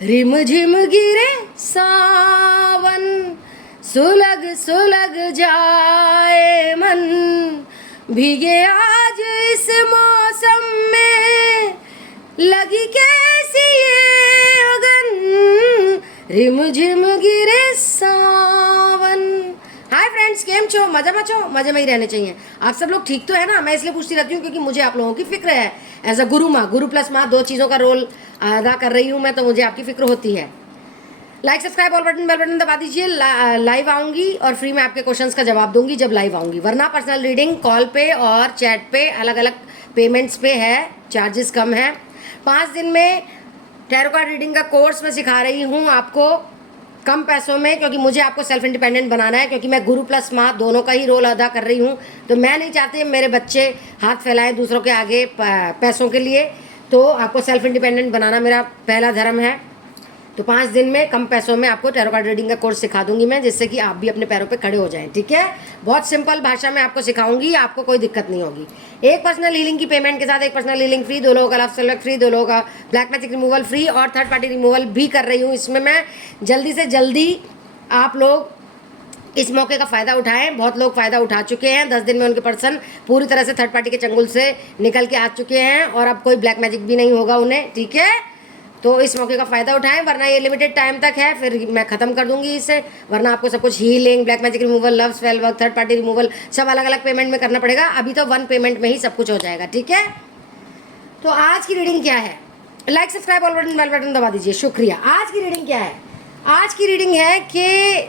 Rim झिम गिरे सावन, सुलग सुलग जाए मन, भीगे आज इस मौसम में, लगी कैसी ये अगन, रिम झिम गिरे सावन। हाय फ्रेंड्स, केम छो? मजे में छो? मजे में ही रहने चाहिए। आप सब लोग ठीक तो है ना? मैं इसलिए पूछती रहती हूँ क्योंकि मुझे आप लोगों की फिक्र है। एज अ गुरु माँ, गुरु प्लस माँ, दो चीज़ों का रोल अदा कर रही हूँ मैं, तो मुझे आपकी फिक्र होती है। Like, subscribe, all button, bell button दबा दीजिए। लाइव आऊँगी और फ्री में आपके क्वेश्चंस का जवाब दूंगी जब लाइव आऊँगी, वरना पर्सनल रीडिंग कॉल पे और चैट पे अलग अलग पेमेंट्स पे है, चार्जेस कम है। 5 दिन में टैरो कार्ड रीडिंग का कोर्स मैं सिखा रही हूँ आपको कम पैसों में, क्योंकि मुझे आपको सेल्फ इंडिपेंडेंट बनाना है, क्योंकि मैं गुरु प्लस माँ दोनों का ही रोल अदा कर रही हूँ। तो मैं नहीं चाहती मेरे बच्चे हाथ फैलाएं दूसरों के आगे पैसों के लिए। तो आपको सेल्फ इंडिपेंडेंट बनाना मेरा पहला धर्म है। तो 5 दिन में कम पैसों में आपको टैरो कार्ड रीडिंग का कोर्स सिखा दूंगी मैं, जिससे कि आप भी अपने पैरों पे खड़े हो जाएं। ठीक है? बहुत सिंपल भाषा में आपको सिखाऊंगी, आपको कोई दिक्कत नहीं होगी। एक पर्सनल हीलिंग की पेमेंट के साथ एक पर्सनल हीलिंग फ्री, 2 लोगों का लव सेलेक्ट फ्री, 2 लोगों का ब्लैक मैजिक रिमूवल फ्री और थर्ड पार्टी रिमूवल भी कर रही हूँ इसमें मैं। जल्दी से जल्दी आप लोग इस मौके का फ़ायदा उठाएं। बहुत लोग फ़ायदा उठा चुके हैं। 10 दिन में उनके पर्सन पूरी तरह से थर्ड पार्टी के चंगुल से निकल के आ चुके हैं और अब कोई ब्लैक मैजिक भी नहीं होगा उन्हें। ठीक है? तो इस मौके का फ़ायदा उठाएं, वरना ये लिमिटेड टाइम तक है, फिर मैं ख़त्म कर दूंगी इसे। वरना आपको सब कुछ healing, black magic removal, love spell work, third party removal सब अलग अलग पेमेंट में करना पड़ेगा। अभी तो 1 पेमेंट में ही सब कुछ हो जाएगा। ठीक है? तो आज की रीडिंग क्या है? Like, subscribe, all button, bell button दबा दीजिए। शुक्रिया। आज की रीडिंग क्या है? आज की रीडिंग है कि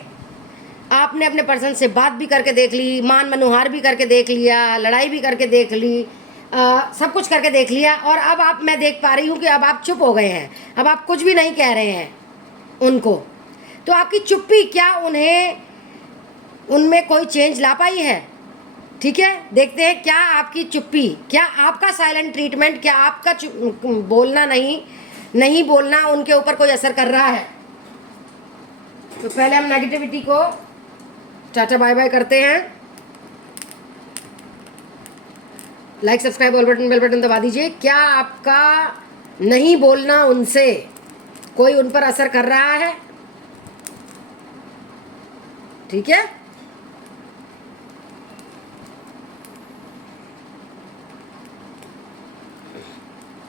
आपने अपने पर्सन से बात भी करके देख ली, मान मनुहार भी करके देख लिया, लड़ाई भी करके देख ली, सब कुछ करके देख लिया, और अब आप, मैं देख पा रही हूँ कि अब आप चुप हो गए हैं। अब आप कुछ भी नहीं कह रहे हैं उनको। तो आपकी चुप्पी क्या उनमें कोई चेंज ला पाई है? ठीक है, देखते हैं क्या आपकी चुप्पी, क्या आपका साइलेंट ट्रीटमेंट, क्या आपका बोलना नहीं बोलना उनके ऊपर कोई असर कर रहा है। तो पहले हम नेगेटिविटी को टाटा बाय बाय करते हैं। Like, subscribe, all button, bell button दबा दीजिए। क्या आपका नहीं बोलना उनसे कोई उन पर असर कर रहा है? ठीक है,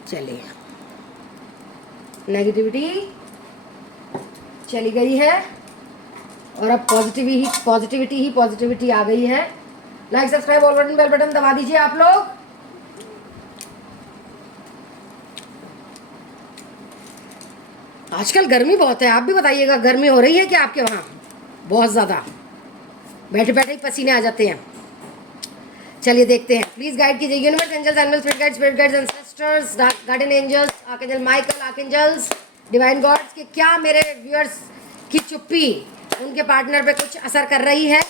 चलिए, नेगेटिविटी चली गई है और अब पॉजिटिविटी आ गई है। Like, subscribe, all button, bell button दबा दीजिए आप लोग। आजकल गर्मी बहुत है, आप भी बताइएगा, गर्मी हो रही है क्या आपके वहाँ? बहुत ज़्यादा, बैठे बैठे ही पसीने आ जाते हैं। चलिए देखते हैं। प्लीज गाइड कीजिए। Universe, angels, animals, spirit guides, ancestors, guardian angels, archangel Michael, archangels, divine gods, कि क्या मेरे व्यूअर्स की चुप्पी उनके पार्टनर पे कुछ असर कर रही है?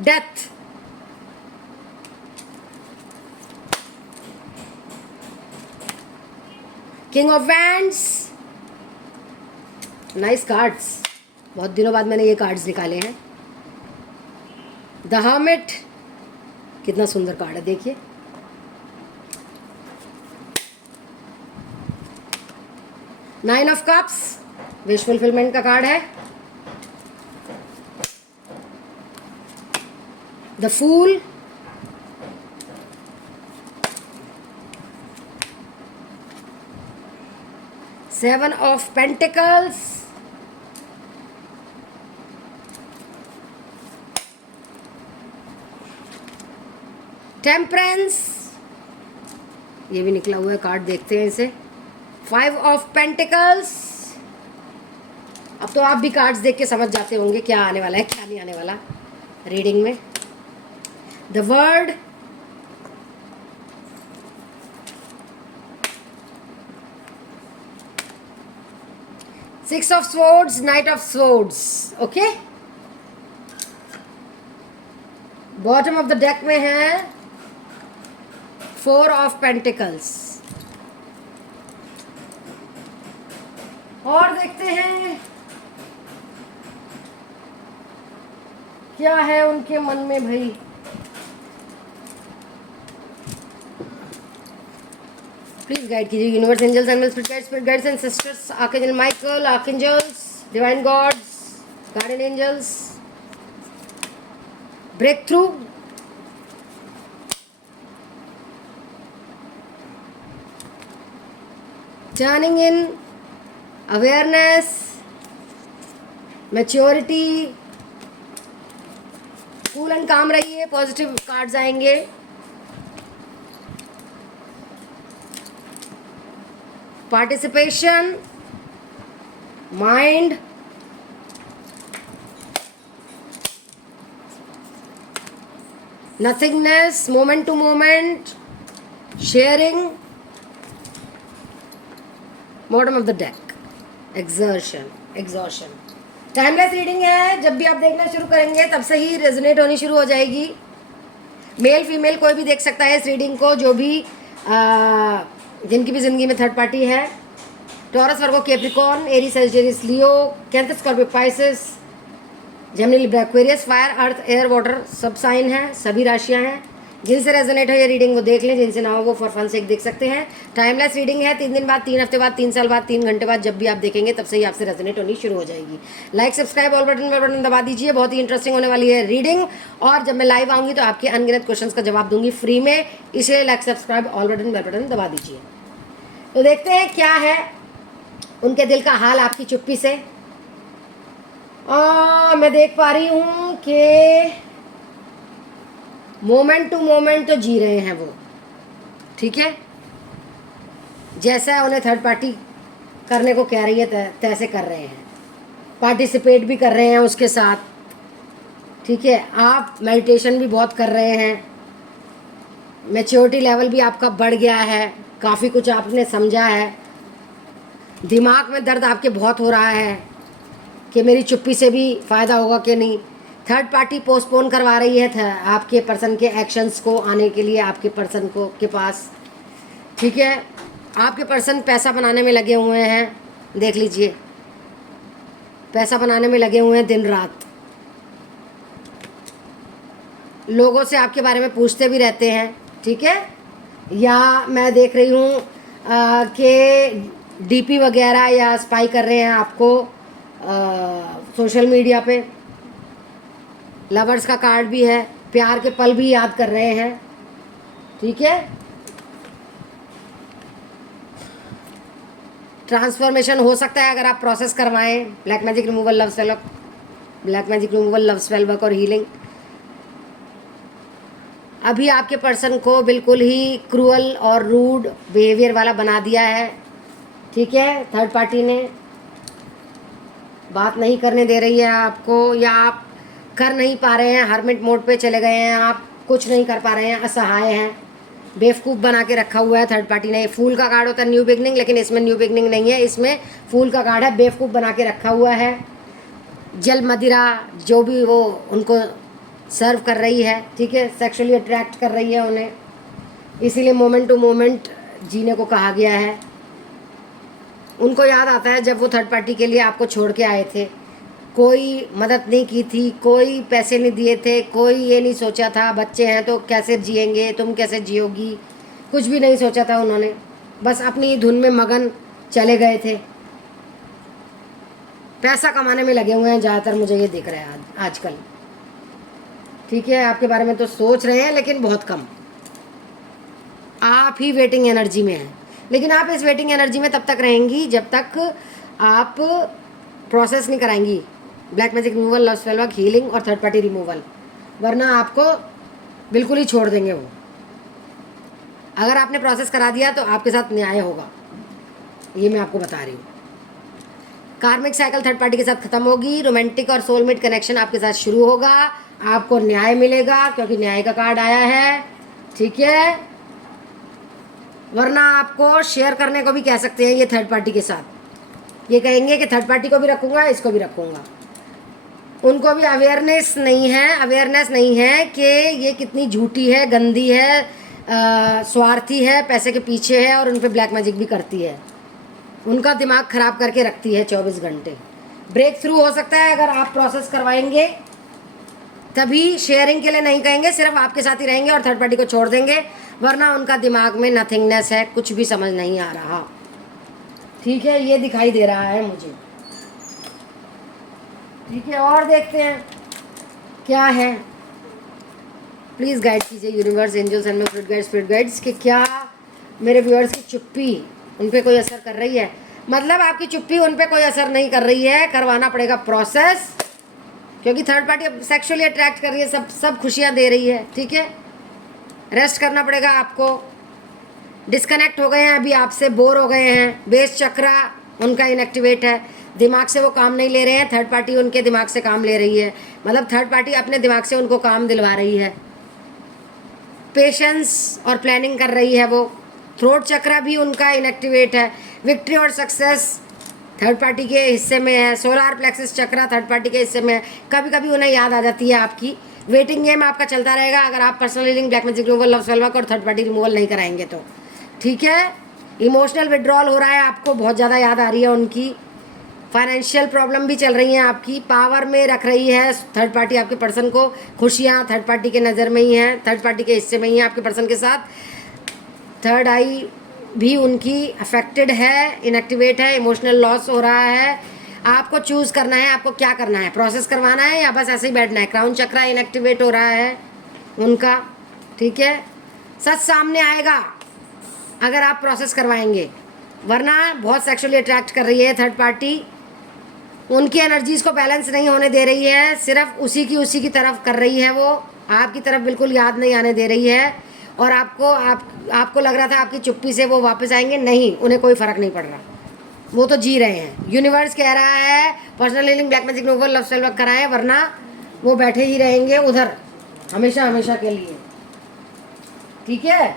Death, king of wands, nice cards. बहुत दिनों बाद मैंने ये कार्ड्स निकाले हैं। द हर्मिट, कितना सुंदर कार्ड है, देखिए। Nine of cups, wish fulfilment का कार्ड है। The fool, seven of pentacles, temperance, ये भी निकला हुआ है कार्ड, देखते हैं इसे। 5 ऑफ पेंटिकल्स। अब तो आप भी कार्ड्स देख के समझ जाते होंगे क्या आने वाला है, क्या नहीं आने वाला रीडिंग में। The word, six of swords, night of swords. Okay, bottom of the deck में है 4 ऑफ पेंटिकल्स। और देखते हैं क्या है उनके मन में भाई। प्लीज गाइड कीजिए universe, angels, animals, spirit guides and sisters, archangel Michael, archangels, divine gods, guardian angels, breakthrough, turning in, awareness, maturity, cool and calm रहिए, पॉजिटिव कार्ड्स आएंगे। Participation, mind, nothingness, moment to moment, sharing, bottom of the deck, exertion, exhaustion. Timeless reading है, जब भी आप देखना शुरू करेंगे तब से ही रेजोनेट होनी शुरू हो जाएगी। मेल फीमेल कोई भी देख सकता है इस रीडिंग को, जो भी जिनकी भी ज़िंदगी में थर्ड पार्टी है। Taurus, Virgo, Capricorn, Aries, Sagittarius, Leo, Cancer, Scorpio, Pisces, Gemini, Libra, Aquarius, fire, earth, air, water सब साइन हैं, सभी राशियां हैं। जिनसे रेजोनेट हो ये रीडिंग वो देख लें, जिनसे ना हो वो फॉर फन से एक देख सकते हैं। टाइमलेस रीडिंग है, 3 दिन बाद, 3 हफ्ते बाद, 3 साल बाद, 3 घंटे बाद, जब भी आप देखेंगे तब से ही आपसे रेजोनेट होनी शुरू हो जाएगी। Like, subscribe, all button, bell button दबा दीजिए, बहुत ही इंटरेस्टिंग होने वाली है रीडिंग। और जब मैं लाइव आऊँगी तो आपके अनगिनत क्वेश्चन का जवाब दूंगी फ्री में, इसलिए like, subscribe, all button, bell button दबा दीजिए। तो देखते हैं क्या है उनके दिल का हाल आपकी चुप्पी से। मैं देख पा रही हूँ कि मोमेंट टू मोमेंट तो जी रहे हैं वो, ठीक है। जैसा उन्हें थर्ड पार्टी करने को कह रही है तैसे कर रहे हैं, पार्टिसिपेट भी कर रहे हैं उसके साथ, ठीक है। आप मेडिटेशन भी बहुत कर रहे हैं, मैच्योरिटी लेवल भी आपका बढ़ गया है, काफ़ी कुछ आपने समझा है। दिमाग में दर्द आपके बहुत हो रहा है कि मेरी चुप्पी से भी फ़ायदा होगा कि नहीं। थर्ड पार्टी पोस्टपोन करवा रही है आपके पर्सन के एक्शंस को आने के लिए आपके पर्सन को के पास, ठीक है। आपके पर्सन पैसा बनाने में लगे हुए हैं, देख लीजिए, पैसा बनाने में लगे हुए हैं दिन रात। लोगों से आपके बारे में पूछते भी रहते हैं, ठीक है। या मैं देख रही हूँ कि डीपी वगैरह या स्पाई कर रहे हैं आपको सोशल मीडिया पे। लवर्स का कार्ड भी है, प्यार के पल भी याद कर रहे हैं, ठीक है। ट्रांसफॉर्मेशन हो सकता है अगर आप प्रोसेस करवाएं, black magic removal, love spell work, black magic removal, love spell work और हीलिंग। अभी आपके पर्सन को बिल्कुल ही क्रूअल और रूड बिहेवियर वाला बना दिया है, ठीक है। थर्ड पार्टी ने बात नहीं करने दे रही है आपको, या आप कर नहीं पा रहे हैं, हर्मिट मोड पे चले गए हैं, आप कुछ नहीं कर पा रहे हैं, असहाय हैं, बेवकूफ़ बना के रखा हुआ है थर्ड पार्टी ने। फूल का कार्ड होता है न्यू बिगनिंग, लेकिन इसमें न्यू बिगनिंग नहीं है, इसमें फूल का कार्ड है, बेवकूफ़ बना के रखा हुआ है। जल, मदिरा, जो भी वो उनको सर्व कर रही है, ठीक है, सेक्सुअली अट्रैक्ट कर रही है उन्हें, इसीलिए मोमेंट टू मोमेंट जीने को कहा गया है। उनको याद आता है जब वो थर्ड पार्टी के लिए आपको छोड़ के आए थे, कोई मदद नहीं की थी, कोई पैसे नहीं दिए थे, कोई ये नहीं सोचा था बच्चे हैं तो कैसे जिएंगे, तुम कैसे जियोगी, कुछ भी नहीं सोचा था उन्होंने, बस अपनी धुन में मगन चले गए थे। पैसा कमाने में लगे हुए हैं ज़्यादातर, मुझे ये दिख रहा है आजकल, ठीक है। आपके बारे में तो सोच रहे हैं लेकिन बहुत कम। आप ही वेटिंग एनर्जी में हैं, लेकिन आप इस वेटिंग एनर्जी में तब तक रहेंगी जब तक आप प्रोसेस नहीं कराएंगी, black magic removal, love spell work, healing और थर्ड पार्टी रिमूवल, वरना आपको बिल्कुल ही छोड़ देंगे वो। अगर आपने प्रोसेस करा दिया तो आपके साथ न्याय होगा, ये मैं आपको बता रही हूँ। कार्मिक साइकिल थर्ड पार्टी के साथ खत्म होगी, रोमांटिक और सोलमेट कनेक्शन आपके साथ शुरू होगा, आपको न्याय मिलेगा क्योंकि न्याय का कार्ड आया है, ठीक है। वरना आपको शेयर करने को भी कह सकते हैं ये थर्ड पार्टी के साथ, ये कहेंगे कि थर्ड पार्टी को भी रखूँगा, इसको भी रखूँगा। उनको भी अवेयरनेस नहीं है कि ये कितनी झूठी है, गंदी है, स्वार्थी है, पैसे के पीछे है और उन पर ब्लैक मैजिक भी करती है, उनका दिमाग ख़राब करके रखती है 24 घंटे। ब्रेक थ्रू हो सकता है अगर आप प्रोसेस करवाएंगे तभी शेयरिंग के लिए नहीं कहेंगे, सिर्फ आपके साथ ही रहेंगे और थर्ड पार्टी को छोड़ देंगे, वरना उनका दिमाग में नथिंगनेस है, कुछ भी समझ नहीं आ रहा। ठीक है, ये दिखाई दे रहा है मुझे। ठीक है, और देखते हैं क्या है। प्लीज़ गाइड कीजिए universe, angels and fruit guides, spirit guides, कि क्या मेरे व्यूअर्स की चुप्पी उन पे कोई असर कर रही है। मतलब आपकी चुप्पी उन पे कोई असर नहीं कर रही है, करवाना पड़ेगा प्रोसेस, क्योंकि थर्ड पार्टी अब सेक्सुअली अट्रैक्ट कर रही है, सब खुशियाँ दे रही है। ठीक है, रेस्ट करना पड़ेगा आपको। डिस्कनेक्ट हो गए हैं अभी आपसे, बोर हो गए हैं, बेस चक्रा उनका इनएक्टिवेट है, दिमाग से वो काम नहीं ले रहे हैं, थर्ड पार्टी उनके दिमाग से काम ले रही है, मतलब थर्ड पार्टी अपने दिमाग से उनको काम दिलवा रही है, पेशेंस और प्लानिंग कर रही है वो। थ्रोट चक्रा भी उनका इनएक्टिवेट है, विक्ट्री और सक्सेस थर्ड पार्टी के हिस्से में है, सोलार प्लेक्सस चक्रा थर्ड पार्टी के हिस्से में है। कभी कभी उन्हें याद आ जाती है आपकी। वेटिंग गेम आपका चलता रहेगा अगर आप personal healing, black magic removal, love spell work और थर्ड पार्टी रिमूवल नहीं कराएंगे तो। ठीक है, इमोशनल विड्रॉल हो रहा है आपको, बहुत ज़्यादा याद आ रही है उनकी। फाइनेंशियल प्रॉब्लम भी चल रही हैं आपकी, पावर में रख रही है थर्ड पार्टी आपके पर्सन को, खुशियाँ थर्ड पार्टी के नज़र में ही हैं, थर्ड पार्टी के हिस्से में ही है आपके पर्सन के साथ। थर्ड आई भी उनकी अफेक्टेड है, इनएक्टिवेट है, इमोशनल लॉस हो रहा है। आपको चूज़ करना है, आपको क्या करना है, प्रोसेस करवाना है या बस ऐसे ही बैठना है। क्राउन चक्रा इनएक्टिवेट हो रहा है उनका। ठीक है, सच सामने आएगा अगर आप प्रोसेस करवाएंगे, वरना बहुत सेक्सुअली अट्रैक्ट कर रही है थर्ड पार्टी, उनकी एनर्जीज़ को बैलेंस नहीं होने दे रही है, सिर्फ उसी की तरफ कर रही है वो, आपकी तरफ बिल्कुल याद नहीं आने दे रही है। और आपको लग रहा था आपकी चुप्पी से वो वापस आएंगे, नहीं, उन्हें कोई फ़र्क नहीं पड़ रहा, वो तो जी रहे हैं। यूनिवर्स कह रहा है personal healing, black magic removal, love spell work कराएं, वरना वो बैठे ही रहेंगे उधर हमेशा हमेशा के लिए। ठीक है,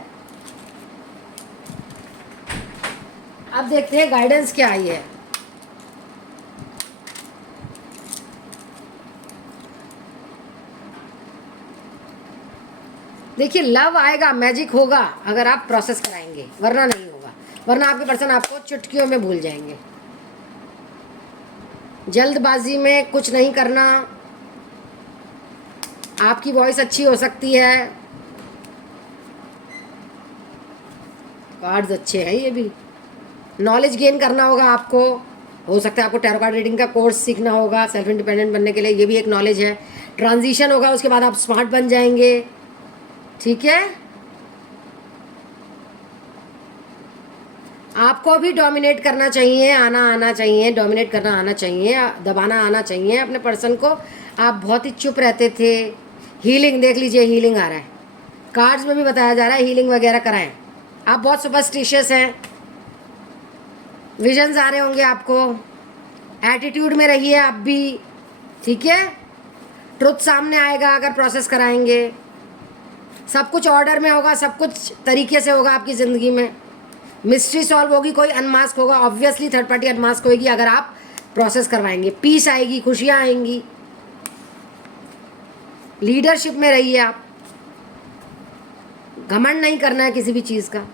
अब देखते हैं गाइडेंस क्या आई है। देखिए, लव आएगा, मैजिक होगा अगर आप प्रोसेस कराएंगे, वरना नहीं होगा, वरना आपके पर्सन आपको चुटकियों में भूल जाएंगे। जल्दबाजी में कुछ नहीं करना, आपकी वॉइस अच्छी हो सकती है, कार्ड्स अच्छे हैं, ये भी नॉलेज गेन करना होगा आपको, हो सकता है आपको टैरो कार्ड रीडिंग का कोर्स सीखना होगा सेल्फ इंडिपेंडेंट बनने के लिए, ये भी एक नॉलेज है। ट्रांजिशन होगा, उसके बाद आप स्मार्ट बन जाएंगे। ठीक है, आपको भी डोमिनेट करना चाहिए, आना चाहिए, डोमिनेट करना आना चाहिए, दबाना आना चाहिए अपने पर्सन को। आप बहुत ही चुप रहते थे। हीलिंग देख लीजिए, हीलिंग आ रहा है, कार्ड्स में भी बताया जा रहा है हीलिंग वगैरह कराएं। आप बहुत सुपरस्टिशियस हैं, विजन्स आ रहे होंगे आपको, एटीट्यूड में रहिए आप भी। ठीक है, ट्रुथ सामने आएगा अगर प्रोसेस कराएंगे, सब कुछ ऑर्डर में होगा, सब कुछ तरीके से होगा आपकी ज़िंदगी में। मिस्ट्री सॉल्व होगी, कोई अनमास्क होगा, ऑब्वियसली थर्ड पार्टी अनमास्क होगी अगर आप प्रोसेस करवाएंगे। पीस आएगी, खुशियाँ आएंगी, लीडरशिप में रहिए आप, घमंड नहीं करना है किसी भी चीज़ का।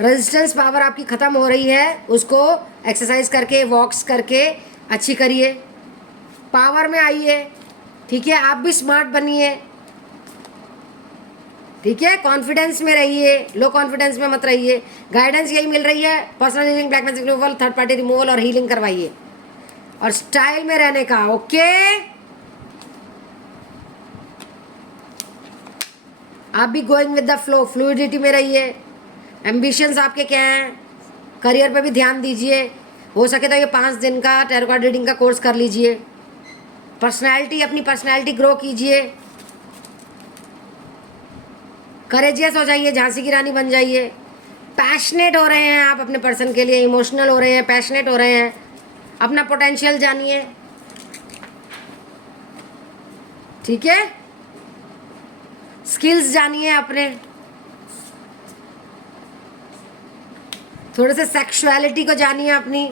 रेजिस्टेंस पावर आपकी ख़त्म हो रही है, उसको एक्सरसाइज करके, वॉक्स करके अच्छी करिए, पावर में आइए। ठीक है, आप भी स्मार्ट बनिए। ठीक है, कॉन्फिडेंस में रहिए, लो कॉन्फिडेंस में मत रहिए। गाइडेंस यही मिल रही है, personal healing, black magic removal, third party removal और हीलिंग करवाइए, और स्टाइल में रहने का। ओके, आप भी going with the flow, fluidity में रहिए। एम्बिशंस आपके क्या हैं, करियर पे भी ध्यान दीजिए, हो सके तो ये 5 दिन का टैरो कार्ड रीडिंग का कोर्स कर लीजिए। पर्सनैलिटी, अपनी पर्सनैलिटी ग्रो कीजिए, करेजियस हो जाइए, झांसी की रानी बन जाइए। पैशनेट हो रहे हैं आप अपने पर्सन के लिए, इमोशनल हो रहे हैं, पैशनेट हो रहे हैं, अपना पोटेंशियल जानिए। ठीक है, स्किल्स जानिए अपने, थोड़े से सेक्सुअलिटी को जानिए अपनी।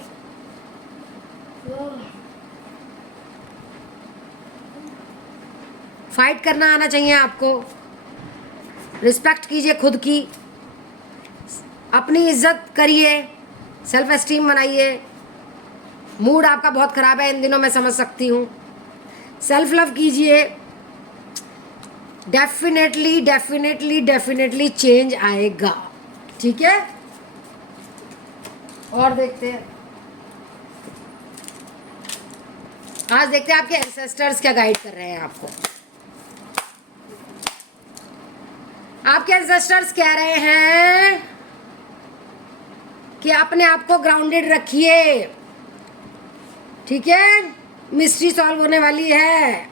फाइट करना आना चाहिए आपको, रिस्पेक्ट कीजिए खुद की, अपनी इज्जत करिए, सेल्फ एस्टीम बनाइए। मूड आपका बहुत ख़राब है इन दिनों, मैं समझ सकती हूँ। सेल्फ लव कीजिए, डेफिनेटली डेफिनेटली डेफिनेटली चेंज आएगा, ठीक है। और देखते हैं, आज देखते हैं आपके एंसेस्टर्स क्या गाइड कर रहे हैं आपको। आपके एंसेस्टर्स कह रहे हैं कि अपने आप को ग्राउंडेड रखिए, ठीक है। मिस्ट्री सॉल्व होने वाली है,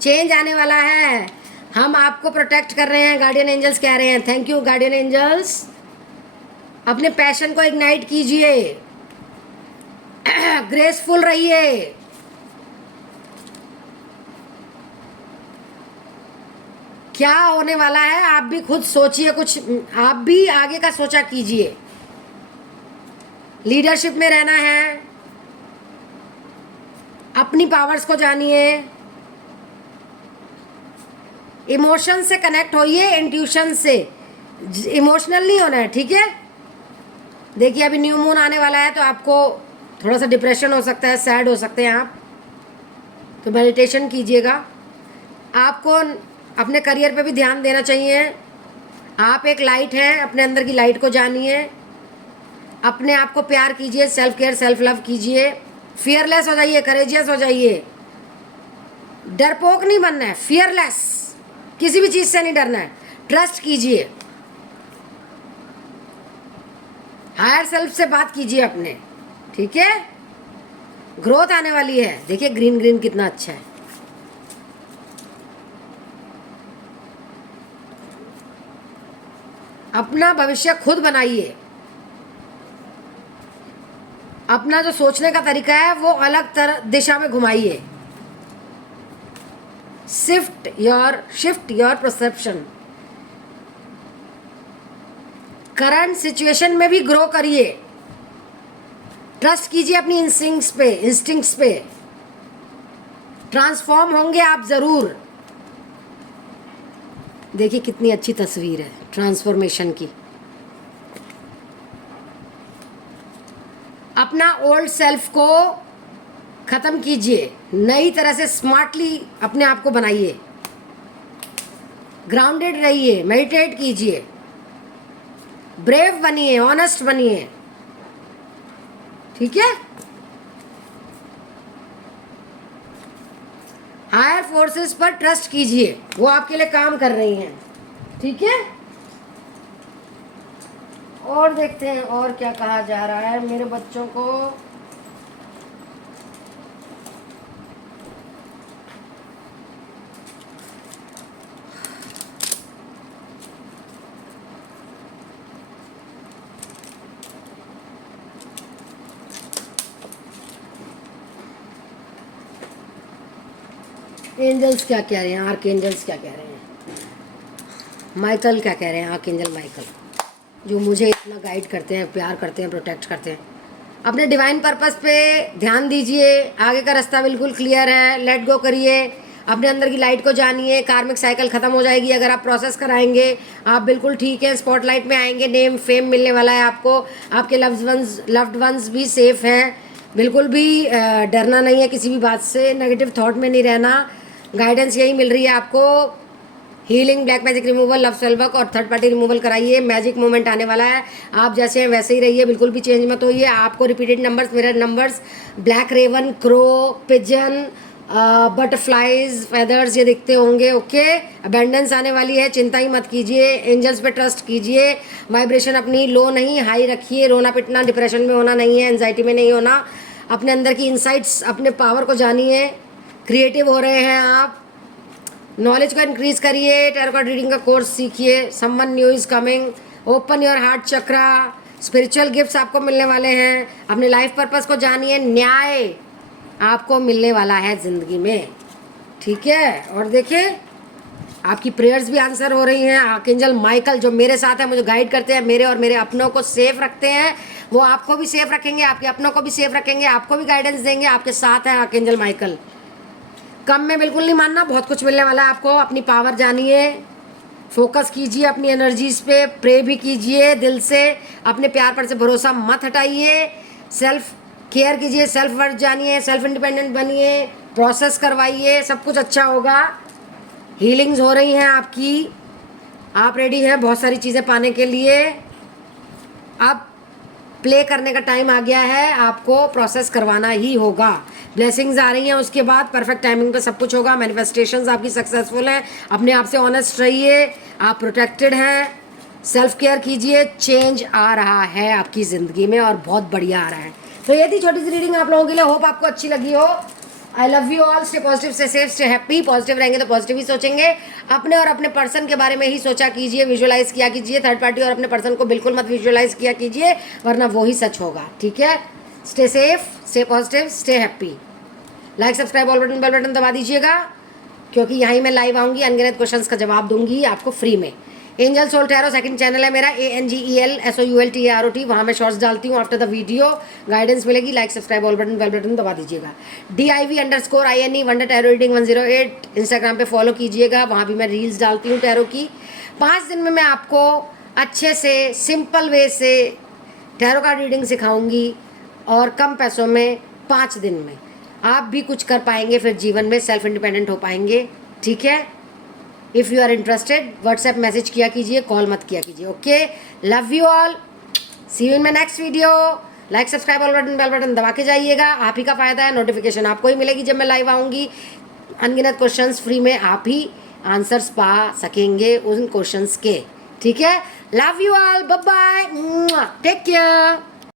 चेंज आने वाला है, हम आपको प्रोटेक्ट कर रहे हैं। गार्डियन एंजल्स कह रहे हैं थैंक यू गार्डियन एंजल्स। अपने पैशन को इग्नाइट कीजिए, ग्रेसफुल रहिए, क्या होने वाला है आप भी खुद सोचिए, कुछ आप भी आगे का सोचा कीजिए। लीडरशिप में रहना है, अपनी पावर्स को जानिए, इमोशन से कनेक्ट होइए, इंट्यूशन से, इमोशनल नहीं होना है, ठीक है। देखिए अभी न्यू मून आने वाला है तो आपको थोड़ा सा डिप्रेशन हो सकता है, सैड हो सकते हैं आप, तो मेडिटेशन कीजिएगा। आपको अपने करियर पे भी ध्यान देना चाहिए। आप एक लाइट हैं, अपने अंदर की लाइट को जानिए, अपने आप को प्यार कीजिए, सेल्फ केयर सेल्फ लव कीजिए, फियरलेस हो जाइए, करेजियस हो जाइए। डरपोक नहीं बनना है, फियरलेस, किसी भी चीज़ से नहीं डरना है, ट्रस्ट कीजिए, हायर सेल्फ से बात कीजिए अपने, ठीक है। ग्रोथ आने वाली है, देखिए ग्रीन ग्रीन कितना अच्छा है। अपना भविष्य खुद बनाइए, अपना जो सोचने का तरीका है वो अलग तरह दिशा में घुमाइए। Shift your perception, current situation में भी ग्रो करिए, ट्रस्ट कीजिए अपनी इंस्टिंक्ट्स पे, ट्रांसफॉर्म होंगे आप जरूर। देखिए कितनी अच्छी तस्वीर है ट्रांसफॉर्मेशन की। अपना ओल्ड सेल्फ को ख़त्म कीजिए, नई तरह से स्मार्टली अपने आप को बनाइए, ग्राउंडेड रहिए, मेडिटेट कीजिए, ब्रेव बनिए, ऑनेस्ट बनिए, ठीक है। हायर फोर्सेस पर ट्रस्ट कीजिए, वो आपके लिए काम कर रही हैं, ठीक है। और देखते हैं और क्या कहा जा रहा है मेरे बच्चों को। एंजल्स क्या कह रहे हैं, आर्क एंजल्स क्या कह रहे हैं, माइकल क्या कह रहे हैं, आर्क एंजल माइकल जो मुझे इतना गाइड करते हैं, प्यार करते हैं, प्रोटेक्ट करते हैं। अपने डिवाइन पर्पस पे ध्यान दीजिए, आगे का रास्ता बिल्कुल क्लियर है, लेट गो करिए, अपने अंदर की लाइट को जानिए। कार्मिक साइकिल ख़त्म हो जाएगी अगर आप प्रोसेस कराएंगे, आप बिल्कुल ठीक है, स्पॉटलाइट में आएंगे, नेम फेम मिलने वाला है आपको, आपके लव्ड वंस भी सेफ हैं, बिल्कुल भी डरना नहीं है किसी भी बात से, नेगेटिव थॉट में नहीं रहना। गाइडेंस यही मिल रही है आपको, healing, black magic removal, love spell work और थर्ड पार्टी रिमूवल कराइए। मैजिक मोमेंट आने वाला है, आप जैसे हैं वैसे ही रहिए, बिल्कुल भी चेंज मत होइए। आपको repeated numbers, mirror numbers, black raven, crow, pigeon, butterflies, feathers ये दिखते होंगे, ओके। अबेंडेंस आने वाली है, चिंता ही मत कीजिए, एंजल्स पे ट्रस्ट कीजिए, वाइब्रेशन अपनी लो नहीं हाई रखिए, रोना पिटना डिप्रेशन में होना नहीं है, एंजाइटी में नहीं होना, अपने अंदर की इंसाइट्स, अपने पावर को जानिए, क्रिएटिव हो रहे हैं आप, नॉलेज को इंक्रीज करिए, टैरो कार्ड रीडिंग का कोर्स सीखिए, someone new is coming, open your heart chakra, spiritual gifts आपको मिलने वाले हैं, अपने लाइफ पर्पस को जानिए, न्याय आपको मिलने वाला है ज़िंदगी में, ठीक है। और देखिए आपकी प्रेयर्स भी आंसर हो रही हैं। आर्कएंजल माइकल जो मेरे साथ है, मुझे गाइड करते हैं, मेरे और मेरे अपनों को सेफ रखते हैं, वो आपको भी सेफ रखेंगे, आपके अपनों को भी सेफ रखेंगे, आपको भी गाइडेंस देंगे, आपके साथ हैं आर्कएंजल माइकल। कम में बिल्कुल नहीं मानना, बहुत कुछ मिलने वाला है आपको। अपनी पावर जानिए, फोकस कीजिए अपनी एनर्जीज पे, प्रे भी कीजिए दिल से, अपने प्यार पर से भरोसा मत हटाइए, सेल्फ केयर कीजिए, सेल्फ वर्थ जानिए, सेल्फ इंडिपेंडेंट बनिए, प्रोसेस करवाइए, सब कुछ अच्छा होगा, हीलिंग्स हो रही हैं आपकी, आप रेडी हैं बहुत सारी चीज़ें पाने के लिए। अब प्ले करने का टाइम आ गया है, आपको प्रोसेस करवाना ही होगा। ब्लेसिंग्स आ रही हैं, उसके बाद परफेक्ट टाइमिंग पे सब कुछ होगा। मैनिफेस्टेशंस आपकी सक्सेसफुल हैं। अपने आप से ऑनेस्ट रहिए, आप प्रोटेक्टेड हैं। सेल्फ केयर कीजिए, चेंज आ रहा है आपकी ज़िंदगी में और बहुत बढ़िया आ रहा है। तो ये थी छोटी सी रीडिंग आप लोगों के लिए, होप आपको अच्छी लगी हो। I love you all, stay positive, stay safe, stay happy. Positive रहेंगे तो पॉजिटिव ही सोचेंगे। अपने और अपने पर्सन के बारे में ही सोचा कीजिए, विजुअलाइज किया कीजिए। थर्ड पार्टी और अपने पर्सन को बिल्कुल मत विजुअलाइज किया कीजिए, वरना वो ही सच होगा। ठीक है, stay safe, stay positive, stay happy. Like subscribe all button bell button दबा दीजिएगा, क्योंकि यहीं मैं लाइव आऊँगी, अनगिनत क्वेश्चंस का जवाब दूंगी आपको फ्री में। Angel soul tarot second channel है मेरा, ANGELSOULTAROT। वहाँ मैं शॉर्ट्स डालती हूँ। आफ्टर द वीडियो गाइडेंस मिलेगी। Like subscribe all button bell button दबा दीजिएगा। DIV_INE wonder tarot reading 108 Instagram पे फॉलो कीजिएगा, वहाँ भी मैं रील्स डालती हूँ टैरो की। 5 दिन में मैं आपको अच्छे से सिंपल वे से टैरो का रीडिंग सिखाऊंगी, और कम पैसों में 5 दिन में आप भी कुछ कर पाएंगे, फिर जीवन में सेल्फ इंडिपेंडेंट हो पाएंगे। ठीक है, if you are interested WhatsApp message किया कीजिए, कॉल मत किया कीजिए। Okay, love you all, see you in my next video. Like subscribe all button bell button दबा के जाइएगा, आप ही का फ़ायदा है। नोटिफिकेशन आपको ही मिलेगी जब मैं लाइव आऊँगी। अनगिनत क्वेश्चंस फ्री में आप ही आंसर्स पा सकेंगे उन क्वेश्चंस के। ठीक है, love you all, bye bye, take care.